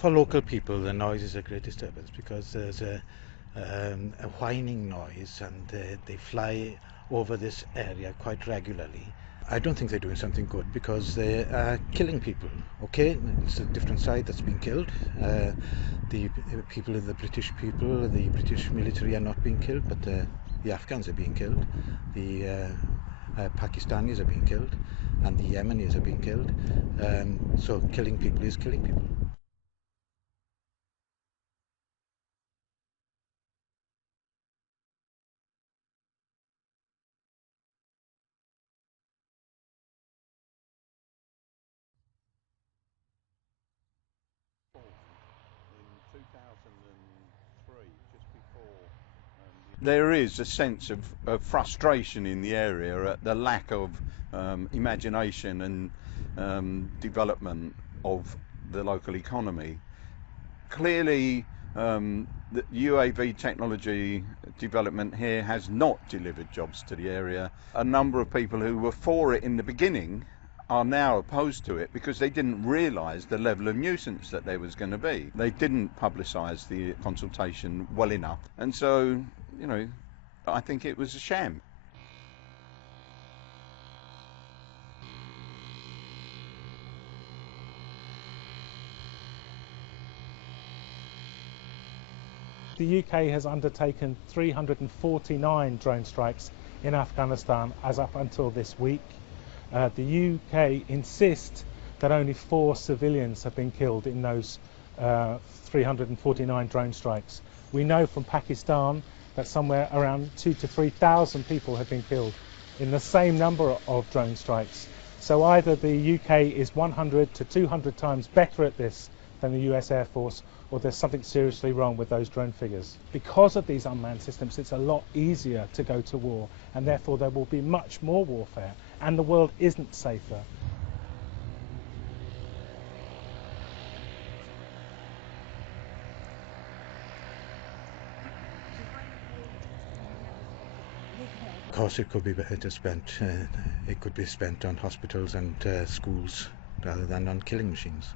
For local people, the noise is a great disturbance because there's a whining noise, and they fly over this area quite regularly. I don't think they're doing something good because they are killing people. Okay, it's a different side that's been killed. The people, the British people, the British military are not being killed, but the Afghans are being killed. The Pakistanis are being killed, and the Yemenis are being killed. So killing people is killing people. There is a sense of frustration in the area at the lack of imagination and development of the local economy. Clearly, the UAV technology development here has not delivered jobs to the area. A number of people who were for it in the beginning are now opposed to it because they didn't realise the level of nuisance that there was going to be. They didn't publicise the consultation well enough, and so, you know, I think it was a sham. The UK has undertaken 349 drone strikes in Afghanistan as up until this week. The UK insists that only 4 civilians have been killed in those 349 drone strikes. We know from Pakistan that somewhere around 2,000 to 3,000 people have been killed in the same number of drone strikes. So either the UK is 100 to 200 times better at this than the US Air Force, or there's something seriously wrong with those drone figures. Because of these unmanned systems, it's a lot easier to go to war, and therefore there will be much more warfare, and the world isn't safer. Of course, it could be better spent. It could be spent on hospitals and schools rather than on killing machines.